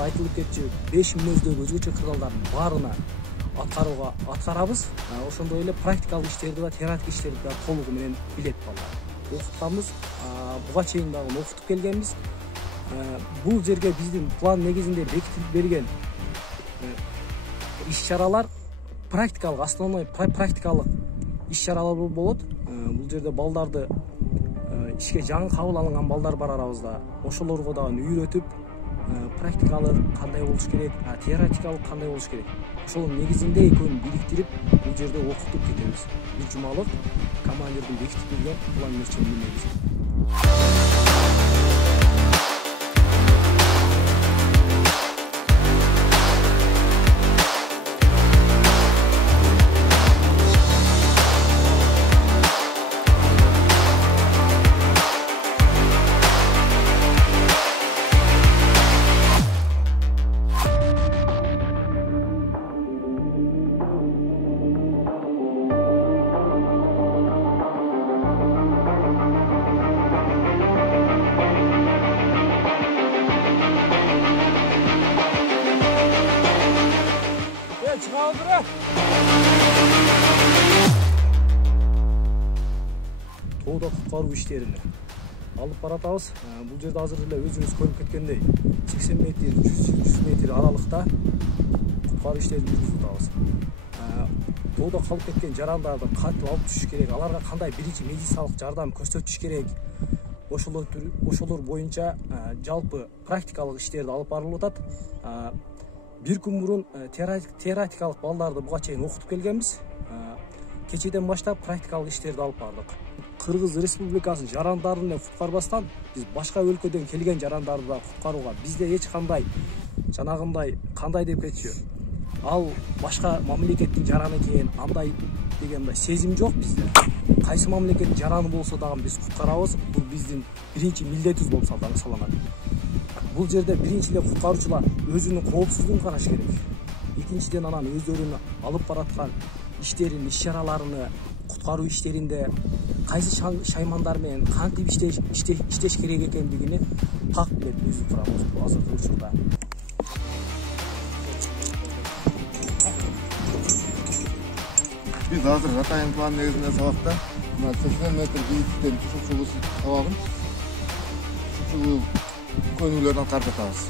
жогоруда айтылып кетчү 5 мүнөздөгү өзгөчө кырдаалдардын баарына аткарабыз. Ошондой эле практикалык иштерди да, теоретик иштерди да толугу менен билет балдар. Окутканбыз, буга чейин дагы окутуп келгенбиз. Бул жерге биздин план негизинде бекитилип берген иш-чаралар практикалык, основной практикалык иш-чаралар болот. Бул жерде балдарды ишке жаңы кабыл алынган балдар бар арабызда. Ошолорго дагы үйрөтүп, практикалык кандай болуш керек, теоретикалык кандай болуш керек. Ошонун негизинде экөөнү бириктирип, бул жерде окутуп кетебиз. Бир жумалык командирдин бекитип берген план мерченин негизинде. Тоодо куткаруу иштерине алып баратабыз. Бул жерде азыр эле өзүңүз көрүп кеткендей 80 метр, 100 метр аралыкта куткаруу иштерин жүргүзүп атабыз. Тоодо калып кеткен жарандарды кантип алып түшүш керек, аларга кандай биринчи медициналык жардам көрсөтүш керек, ошолор боюнча жалпы практикалык иштерди алып барылып атат. Бир күн мурун теоретикалык балдарды буга чейин окутуп келгенбиз. Кечеден баштап практикалык иштерди алып бардык. Кыргыз Республикасынын жарандарын эле куткарбастан, биз башка өлкөдөн келген жарандарды да куткарууга бизде эч кандай жанагындай кандай деп кетчү, ал башка мамлекеттин жараны экен, андай деген мындай сезим жок бизде. Кайсы мамлекеттин жараны болсо дагы биз куткарабыз. Бул биздин биринчи милдетибиз болуп саналат. Бул жерде биринчи эле куткаруучулар өзүнүн коопсуздугун караш керек. Экинчиден анан өздөрүнүн алып бараткан иштерин, иш-чараларыны, куткаруу иштеринде кайсы шаймандар менен кантип иштеш керек экендигини так билет өзү турабыз азыркы учурда. Биз азыр атайын план негизинде сабакта 80 метр бийиктиктен ушунчалык сабагын ушунчалык көнүүлөрдөн таркатабыз.